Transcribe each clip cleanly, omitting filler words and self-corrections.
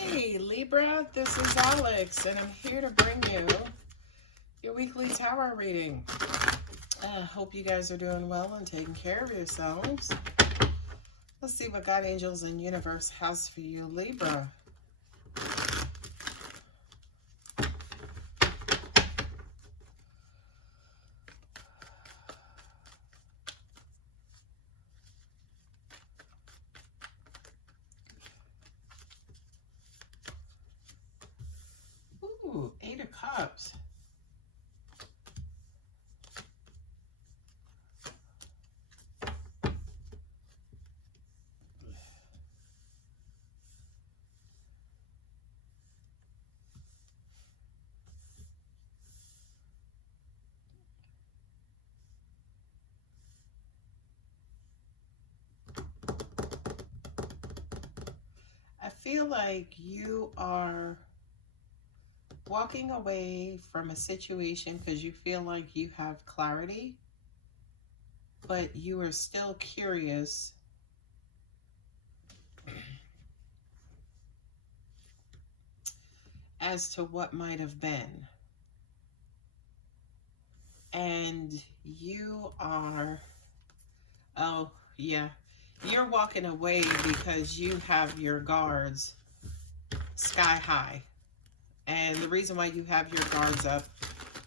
Hey Libra, this is Alex, and I'm here to bring you your weekly tarot reading. Hope you guys are doing well and taking care of yourselves. Let's see what God, angels, and universe has for you, Libra. Ooh, 8 of Cups. I feel like you are walking away from a situation because you feel like you have clarity, but you are still curious as to what might have been. And you are, oh yeah, you're walking away because you have your guards sky high. And the reason why you have your guards up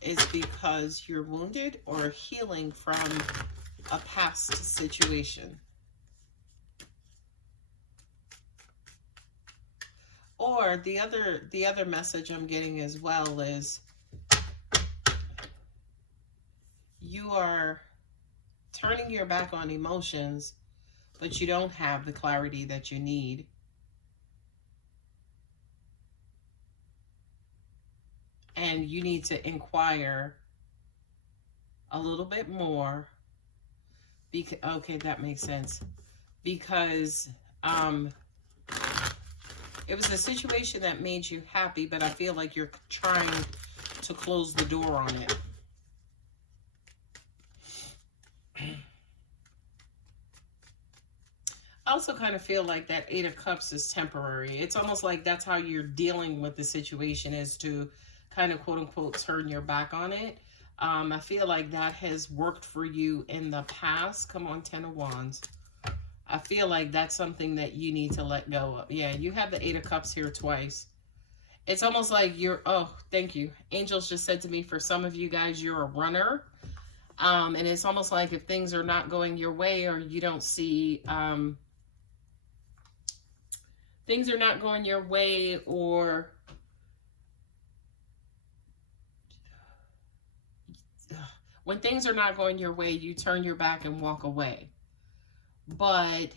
is because you're wounded or healing from a past situation. Or the other message I'm getting as well is you are turning your back on emotions, but you don't have the clarity that you need. And you need to inquire a little bit more. Because, okay, that makes sense. Because it was a situation that made you happy, but I feel like you're trying to close the door on it. I also kind of feel like that 8 of Cups is temporary. It's almost like that's how you're dealing with the situation, is to kind of quote unquote turn your back on it. I feel like that has worked for you in the past. Come on, 10 of Wands. I feel like that's something that you need to let go of. Yeah, you have the 8 of Cups here twice. It's almost like you're, oh, thank you. Angels just said to me, for some of you guys, you're a runner. And it's almost like if things are not going your way, or you don't see, things are not going your way, or when things are not going your way, you turn your back and walk away. But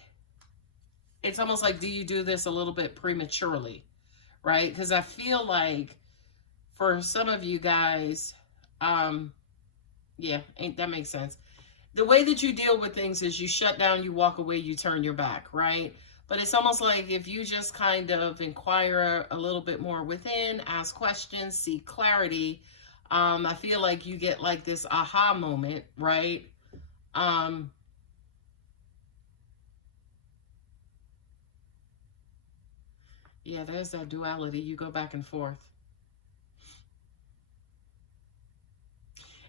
it's almost like, do you do this a little bit prematurely, right? Because I feel like for some of you guys, yeah, that makes sense. The way that you deal with things is you shut down, you walk away, you turn your back, right? But it's almost like if you just kind of inquire a little bit more within, ask questions, seek clarity, I feel like you get like this aha moment, right? Yeah, there's that duality. You go back and forth.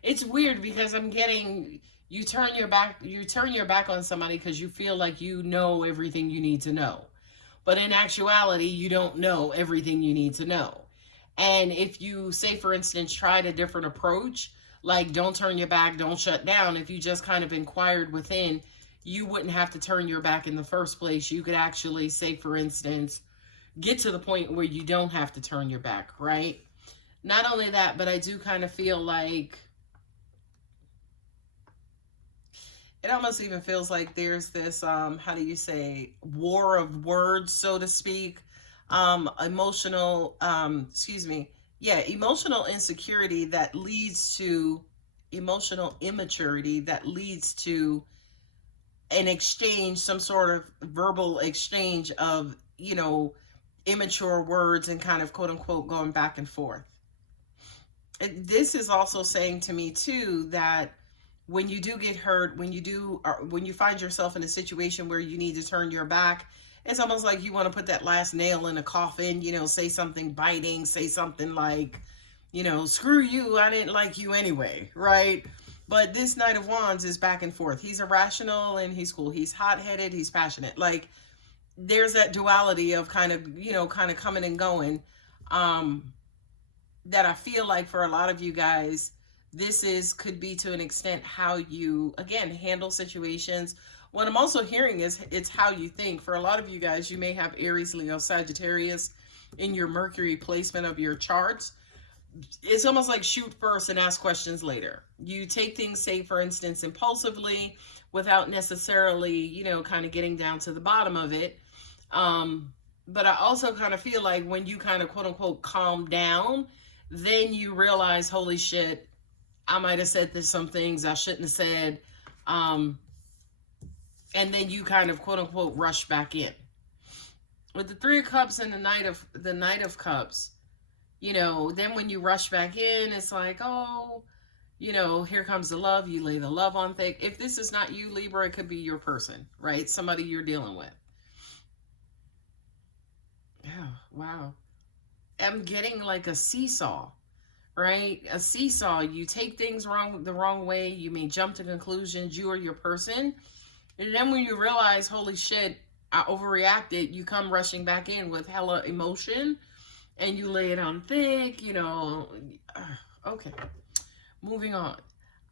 It's weird because I'm getting, you turn your back on somebody because you feel like you know everything you need to know. But in actuality, you don't know everything you need to know. And if you, say for instance, tried a different approach, like don't turn your back, don't shut down, if you just kind of inquired within, you wouldn't have to turn your back in the first place. You could actually, say for instance, get to the point where you don't have to turn your back, right? Not only that, but I do kind of feel like it almost even feels like there's this, how do you say, war of words, so to speak. Emotional, emotional insecurity that leads to emotional immaturity, that leads to an exchange, some sort of verbal exchange of, immature words and kind of quote unquote going back and forth. And this is also saying to me too that when you do get hurt, when you find yourself in a situation where you need to turn your back, it's almost like you want to put that last nail in a coffin, you know, say something biting, say something like, you know, screw you, I didn't like you anyway, right? But this Knight of Wands is back and forth. He's irrational and he's cool. He's hot-headed, he's passionate. Like, there's that duality of kind of, you know, kind of coming and going. That I feel like for a lot of you guys, could be to an extent how you, again, handle situations. What I'm also hearing is it's how you think. For a lot of you guys, you may have Aries, Leo, Sagittarius in your Mercury placement of your charts. It's almost like shoot first and ask questions later. You take things, say, for instance, impulsively without necessarily, you know, kind of getting down to the bottom of it. But I also kind of feel like when you kind of quote unquote calm down, then you realize, holy shit, I might have said some things I shouldn't have said. And then you kind of quote unquote rush back in. With the Three of Cups and the Knight of Cups, you know, then when you rush back in, it's like, oh, you know, here comes the love. You lay the love on thick. If this is not you, Libra, it could be your person, right? Somebody you're dealing with. Yeah, wow. I'm getting like a seesaw, right? A seesaw. You take things the wrong way. You may jump to conclusions. You or your person. And then when you realize, holy shit, I overreacted, you come rushing back in with hella emotion and you lay it on thick, you know. Okay, moving on.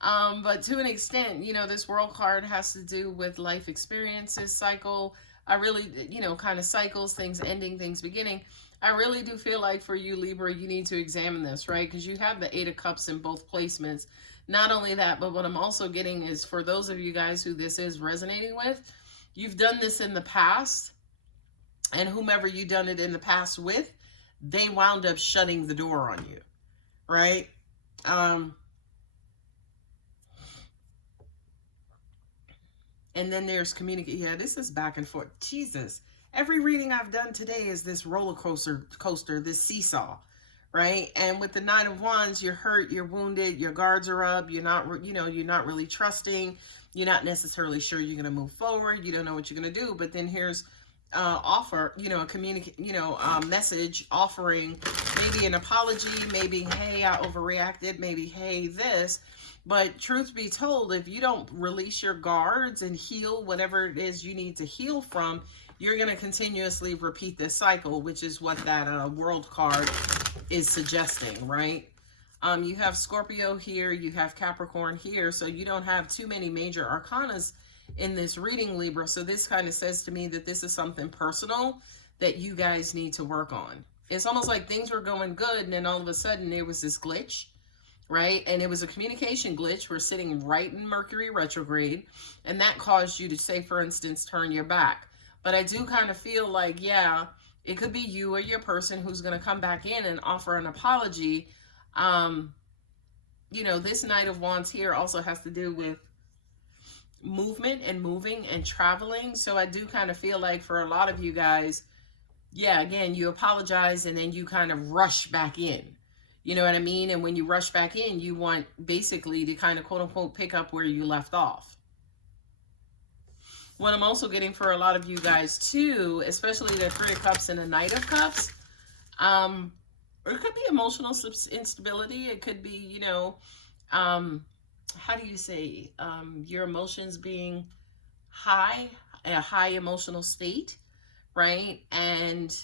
But to an extent, you know, this World card has to do with life experiences, cycle. I really, you know, kind of cycles, things ending, things beginning. I really do feel like for you, Libra, you need to examine this, right? Because you have the Eight of Cups in both placements. Not only that, but what I'm also getting is for those of you guys who this is resonating with, you've done this in the past, and whomever you done it in the past with, they wound up shutting the door on you, right? And then there's communicate. Yeah, this is back and forth. Jesus. Every reading I've done today is this roller coaster, this seesaw, right? And with the Nine of Wands, you're hurt, you're wounded, your guards are up, you're not, you know, you're not really trusting, you're not necessarily sure you're going to move forward, you don't know what you're going to do. But then here's offer, you know, a message offering maybe an apology, maybe, hey, I overreacted, maybe, hey, this. But truth be told, if you don't release your guards and heal whatever it is you need to heal from, you're going to continuously repeat this cycle, which is what that World card is suggesting, right? You have Scorpio here, you have Capricorn here, so you don't have too many major arcanas in this reading, Libra. So this kind of says to me that this is something personal that you guys need to work on. It's almost like things were going good, and then all of a sudden there was this glitch, right? And it was a communication glitch. We're sitting right in Mercury retrograde, and that caused you to, say, for instance, turn your back. But I do kind of feel like, yeah, it could be you or your person who's going to come back in and offer an apology. You know, this Knight of Wands here also has to do with movement and moving and traveling. So I do kind of feel like for a lot of you guys, yeah, again, you apologize and then you kind of rush back in. You know what I mean? And when you rush back in, you want basically to kind of quote unquote pick up where you left off. What I'm also getting for a lot of you guys too, especially the Three of Cups and the Knight of Cups, it could be emotional instability. It could be, you know, how do you say, your emotions being high, a high emotional state, right? And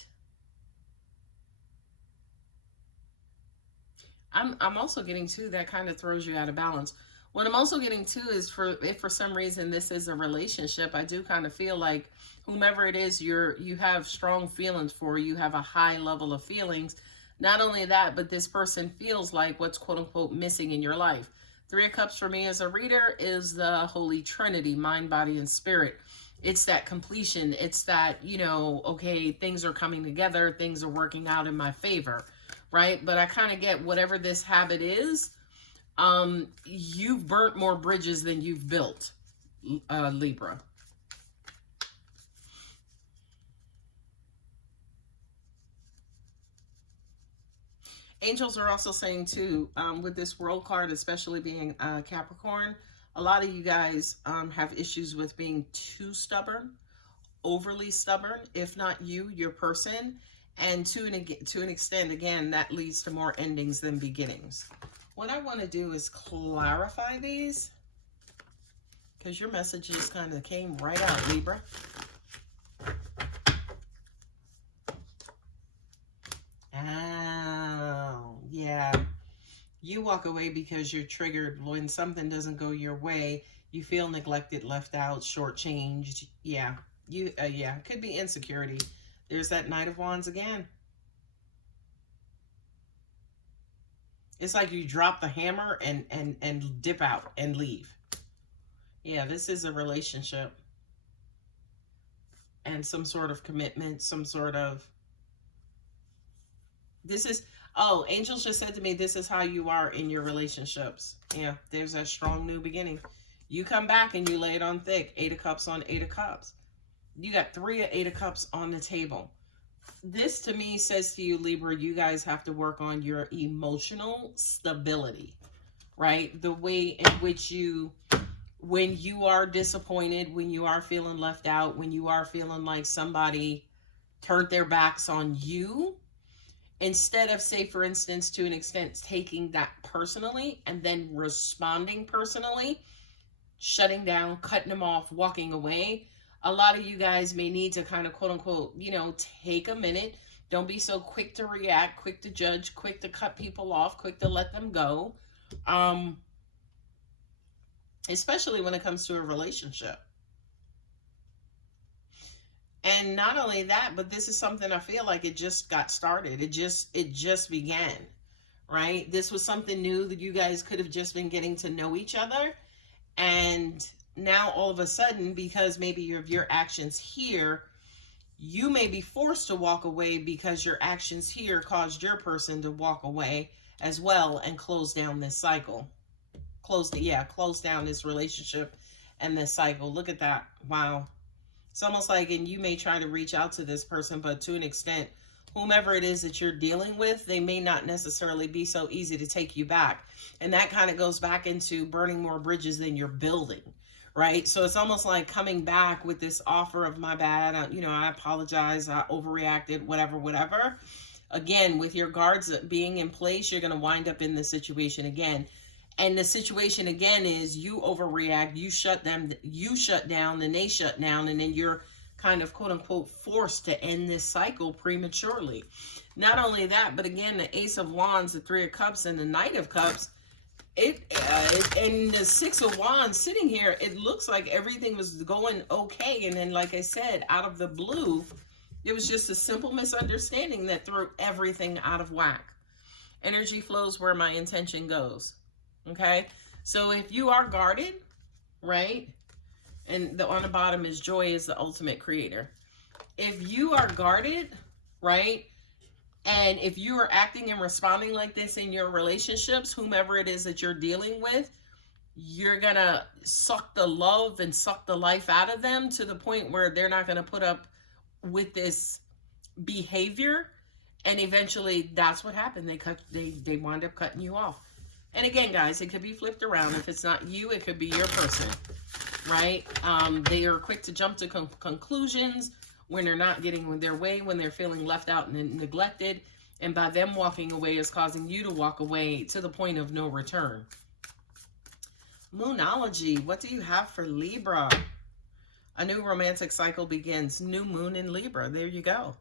I'm also getting too, that kind of throws you out of balance. What I'm also getting too is if for some reason this is a relationship, I do kind of feel like whomever it is you have strong feelings for, you have a high level of feelings. Not only that, but this person feels like what's quote unquote missing in your life. Three of Cups for me as a reader is the Holy Trinity, mind, body, and spirit. It's that completion. It's that, you know, okay, things are coming together. Things are working out in my favor, right? But I kind of get whatever this habit is. You've burnt more bridges than you've built, Libra. Angels are also saying too, with this World card, especially being Capricorn, a lot of you guys have issues with being too stubborn overly stubborn, if not you, your person. And to an extent, again, that leads to more endings than beginnings. What I want to do is clarify these, because your messages kind of came right out, Libra. Oh, yeah. You walk away because you're triggered when something doesn't go your way. You feel neglected, left out, shortchanged. Yeah. Yeah, it could be insecurity. There's that Knight of Wands again. It's like you drop the hammer and dip out and leave. Yeah, this is a relationship. And some sort of commitment, some sort of... This is... Oh, angels just said to me, this is how you are in your relationships. Yeah, there's that strong new beginning. You come back and you lay it on thick. 8 of Cups on 8 of Cups. You got 3 of 8 of Cups on the table. This to me says to you, Libra, you guys have to work on your emotional stability, right? The way in which you, when you are disappointed, when you are feeling left out, when you are feeling like somebody turned their backs on you, instead of, say, for instance, to an extent, taking that personally and then responding personally, shutting down, cutting them off, walking away, a lot of you guys may need to kind of, quote unquote, you know, take a minute. Don't be so quick to react, quick to judge, quick to cut people off, quick to let them go. Especially when it comes to a relationship. And not only that, but this is something I feel like it just got started. It just began, right? This was something new that you guys could have just been getting to know each other. And now all of a sudden, because maybe of your actions here, you may be forced to walk away because your actions here caused your person to walk away as well and close down this cycle. Close down this relationship and this cycle. Look at that. Wow. It's almost like, and you may try to reach out to this person, but to an extent, whomever it is that you're dealing with, they may not necessarily be so easy to take you back. And that kind of goes back into burning more bridges than you're building, right? So it's almost like coming back with this offer of, my bad, I apologize, I overreacted, whatever. Again, with your guards being in place, you're going to wind up in this situation again. And the situation again is you overreact, you shut down, then they shut down, and then you're kind of, quote unquote, forced to end this cycle prematurely. Not only that, but again, the Ace of Wands, the 3 of Cups, and the Knight of Cups, and the 6 of Wands sitting here, it looks like everything was going okay. And then, like I said, out of the blue, it was just a simple misunderstanding that threw everything out of whack. Energy flows where my intention goes. Okay, so if you are guarded, right, and on the bottom is joy is the ultimate creator. If you are guarded, right, and if you are acting and responding like this in your relationships, whomever it is that you're dealing with, you're gonna suck the love and suck the life out of them to the point where they're not gonna put up with this behavior, and eventually that's what happened. They wind up cutting you off. And again, guys, it could be flipped around. If it's not you, it could be your person, right? They are quick to jump to conclusions when they're not getting their way, when they're feeling left out and neglected. And by them walking away is causing you to walk away to the point of no return. Moonology, what do you have for Libra? A new romantic cycle begins. New moon in Libra. There you go.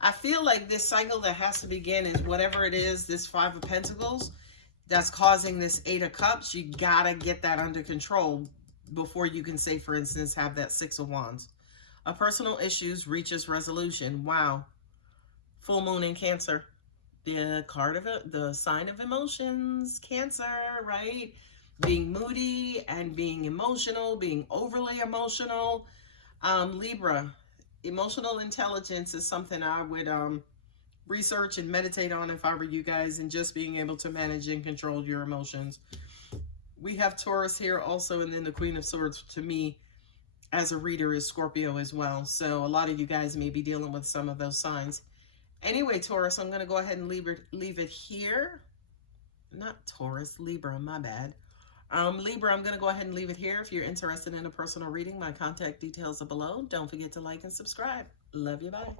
I feel like this cycle that has to begin is whatever it is, this 5 of Pentacles, that's causing this 8 of Cups. You gotta get that under control before you can, say, for instance, have that 6 of Wands. A personal issues reaches resolution. Wow. Full moon in Cancer. The card of it, the sign of emotions, Cancer, right? Being moody and being emotional, being overly emotional. Libra, emotional intelligence is something I would research and meditate on if I were you guys, and just being able to manage and control your emotions. We have Taurus here also, and then the Queen of Swords to me as a reader is Scorpio as well. So a lot of you guys may be dealing with some of those signs. Anyway, Taurus, I'm going to go ahead and leave it here. Not Taurus, Libra, my bad. Libra, I'm going to go ahead and leave it here. If you're interested in a personal reading, my contact details are below. Don't forget to like and subscribe. Love you. Bye.